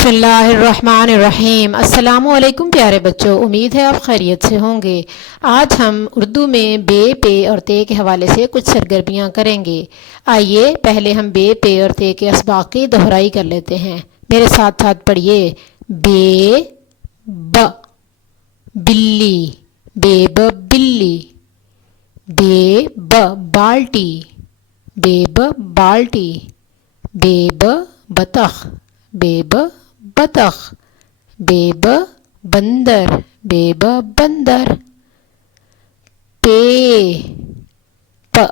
बिस्मिल्लाहिर्रहमानिर्रहीम। अस्सलामुअलैकुम प्यारे बच्चों, उम्मीद है आप खैरियत से होंगे। आज हम उर्दू में बे, पे और ते के हवाले से कुछ सरगर्मियाँ करेंगे। आइए पहले हम बे, पे और ते के असबाक की दोहराई कर लेते हैं। मेरे साथ साथ पढ़िए। बे ब बिल्ली, बेब बिल्ली। बे ब बाल्टी, बेब बाल्टी। बेब बतख, बेब बतख। बेब बंदर, बेब बंदर। पे प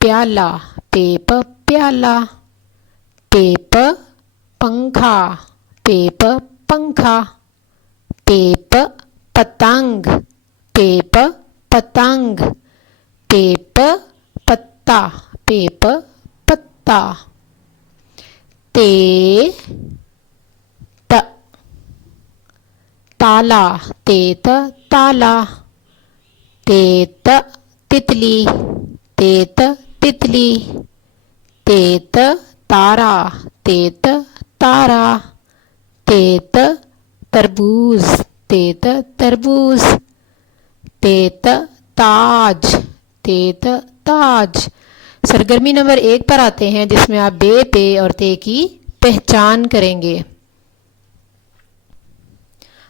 प्याला, पेप प्याला। पेप पंखा, पेप पंखा। पेप पतंग, पेप पतंग। पेप पत्ता, पेप पत्ता। ते त ताला, तेत ताला। तेत तितली, तेत तितली। तेत तारा, तेत तारा। तेत तरबूज, तेत तरबूज। तेत ताज, तेत ताज। सरगर्मी नंबर 1 पर आते हैं, जिसमें आप बे, पे और ते की पहचान करेंगे।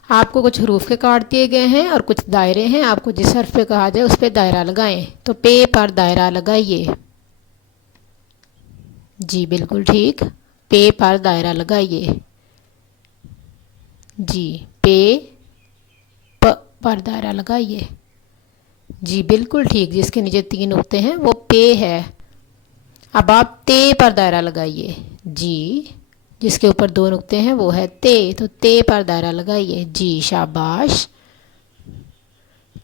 आपको कुछ हरूफ के कार्ड दिए गए हैं और कुछ दायरे हैं। आपको जिस हर्फ पे कहा जाए उस पे दायरा लगाएं। तो पे पर दायरा लगाइए। जी बिल्कुल ठीक, पे पर दायरा लगाइए। जी पे प पर दायरा लगाइए। जी बिल्कुल ठीक, जिसके नीचे 3 नुक्ते हैं वो पे है। अब आप ते पर दायरा लगाइए। जी जिसके ऊपर 2 नुक्ते हैं वो है ते, तो ते पर दायरा लगाइए। जी शाबाश।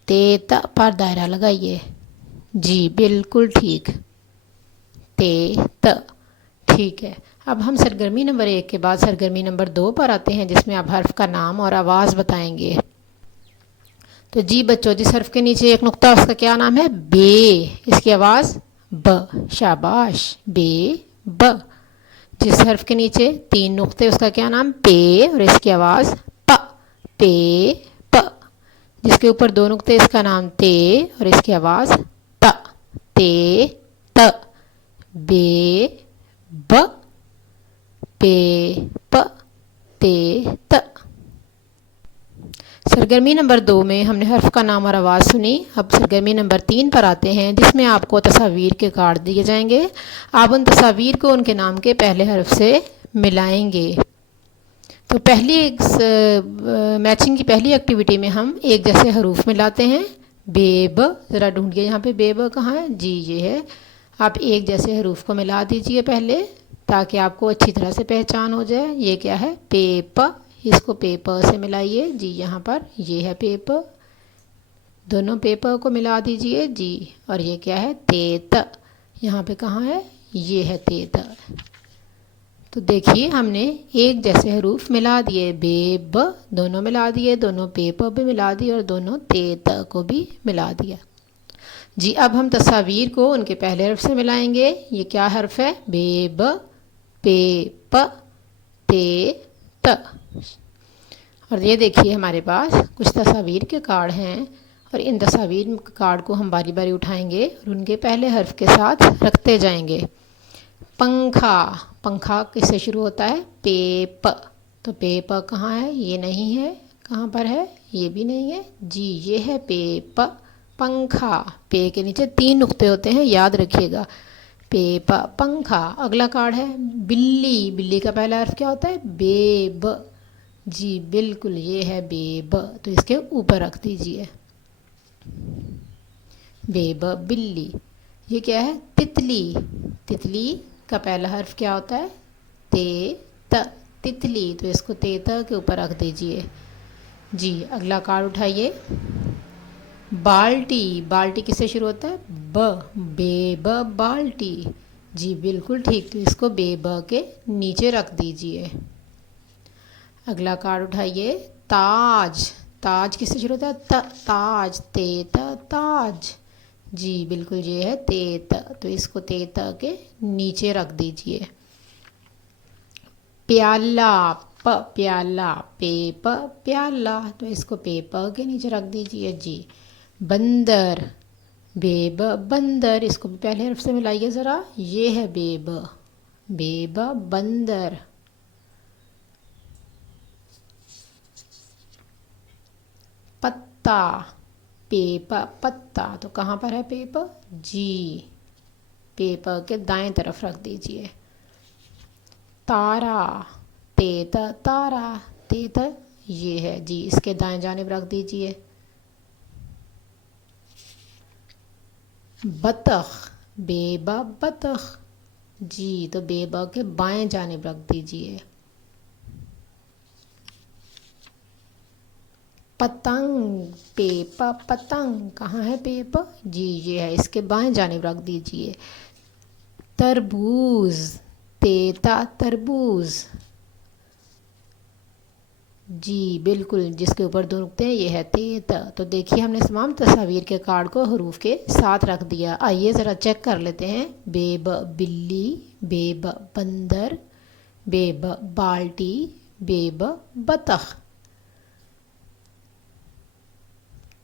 ते त पर दायरा लगाइए। जी बिल्कुल ठीक, ते त ठीक है। अब हम सरगर्मी नंबर 1 के बाद सरगर्मी नंबर 2 पर आते हैं, जिसमें आप हर्फ का नाम और आवाज़ बताएंगे। तो जी बच्चों, जिस हर्फ के नीचे 1 नुक्ता उसका क्या नाम है? बे। इसकी आवाज़ ब। शाबाश, बे ब। जिस हर्फ के नीचे 3 नुक्ते उसका क्या नाम? पे, और इसकी आवाज़ प। पे प। जिसके ऊपर 2 नुक्ते इसका नाम ते, और इसकी आवाज़ त। ते त। बे ब, पे प, ते त। सरगर्मी नंबर 2 में हमने हर्फ का नाम और आवाज़ सुनी। अब सरगर्मी नंबर 3 पर आते हैं, जिसमें आपको तस्वीर के कार्ड दिए जाएंगे। आप उन तस्वीर को उनके नाम के पहले हर्फ से मिलाएंगे। तो पहली मैचिंग की पहली एक्टिविटी में हम एक जैसे हरूफ मिलाते हैं। बेब, ज़रा ढूंढिए यहाँ पे बेब कहाँ है? जी ये है। आप एक जैसे हरूफ को मिला दीजिए पहले, ताकि आपको अच्छी तरह से पहचान हो जाए। ये क्या है? पेप। इसको पेपर से मिलाइए। जी यहाँ पर ये है पेपर, दोनों पेपर को मिला दीजिए। जी और ये क्या है? तेत। यहाँ पे कहाँ है? ये है तेत। तो देखिए हमने एक जैसे हरूफ मिला दिए। बेब दोनों मिला दिए, दोनों पेपर भी मिला दिए और दोनों तेत को भी मिला दिया। जी अब हम तस्वीर को उनके पहले हर्फ से मिलाएंगे। ये क्या हर्फ है? बेब, पेप, ते त। और ये देखिए हमारे पास कुछ तस्वीर के कार्ड हैं, और इन तस्वीर के कार्ड को हम बारी बारी उठाएंगे और उनके पहले हर्फ के साथ रखते जाएंगे। पंखा, पंखा किससे शुरू होता है? पेप। तो पेप कहाँ है? ये नहीं है। कहाँ पर है? ये भी नहीं है। जी ये है पेप, पंखा। पे के नीचे 3 नुक्ते होते हैं, याद रखिएगा। पेप पंखा। अगला कार्ड है बिल्ली। बिल्ली का पहला हर्फ क्या होता है? बेब। जी बिल्कुल ये है बेब, तो इसके ऊपर रख दीजिए। बेब बिल्ली। ये क्या है? तितली। तितली का पहला हर्फ क्या होता है? ते त। तितली, तो इसको ते त के ऊपर रख दीजिए। जी अगला कार्ड उठाइए। बाल्टी। बाल्टी किससे शुरू होता है? ब। बेब बाल्टी। जी बिल्कुल ठीक, तो इसको बेब के नीचे रख दीजिए। अगला कार्ड उठाइए। ताज। ताज किससे शुरू होता है? त। ताज, ते त ताज। जी बिल्कुल ये है ते त, तो इसको ते त के नीचे रख दीजिए। प्याला, प प्याला, पे प प्याला, तो इसको पे प के नीचे रख दीजिए जी। बंदर, बेब बंदर, इसको भी पहले हर्फ से मिलाइए ज़रा, ये है बेब, बेब बंदर। पत्ता, पेप पत्ता, तो कहाँ पर है पेप जी, पेप के दाएं तरफ रख दीजिए। तारा, तेत तारा, तेत ये है जी, इसके दाएं जानिब रख दीजिए। बतख, बेबा बतख जी, तो बेबा के बाएं जानिब रख दीजिए। पतंग, पेप पतंग, कहाँ है पेप जी, ये है, इसके बाएं जानिब रख दीजिए। तरबूज, तेता तरबूज जी, बिल्कुल, जिसके ऊपर दो नुक्ते हैं ये है तेत। तो देखिए हमने तमाम तस्वीर के कार्ड को हरूफ के साथ रख दिया। आइए ज़रा चेक कर लेते हैं। बेब बिल्ली, बेब बंदर, बेब बाल्टी, बेब बतख।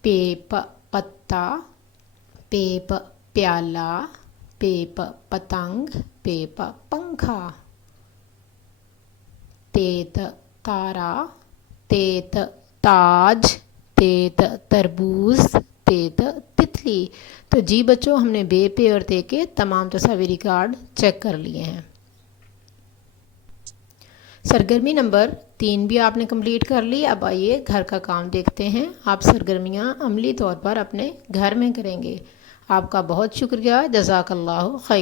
पेप पत्ता, पेप प्याला, पेप पतंग, पेप पंखा। तेत तारा, तेत ताज, तेत तरबूज, तेत तितली। तो जी बच्चों, हमने बे, पे और ते के तमाम तस्वीरी कार्ड चेक कर लिए हैं। सरगर्मी नंबर 3 भी आपने कंप्लीट कर ली। अब आइए घर का काम देखते हैं। आप सरगर्मियाँ अमली तौर पर अपने घर में करेंगे। आपका बहुत शुक्रिया। जज़ाकल्लाहु खैर।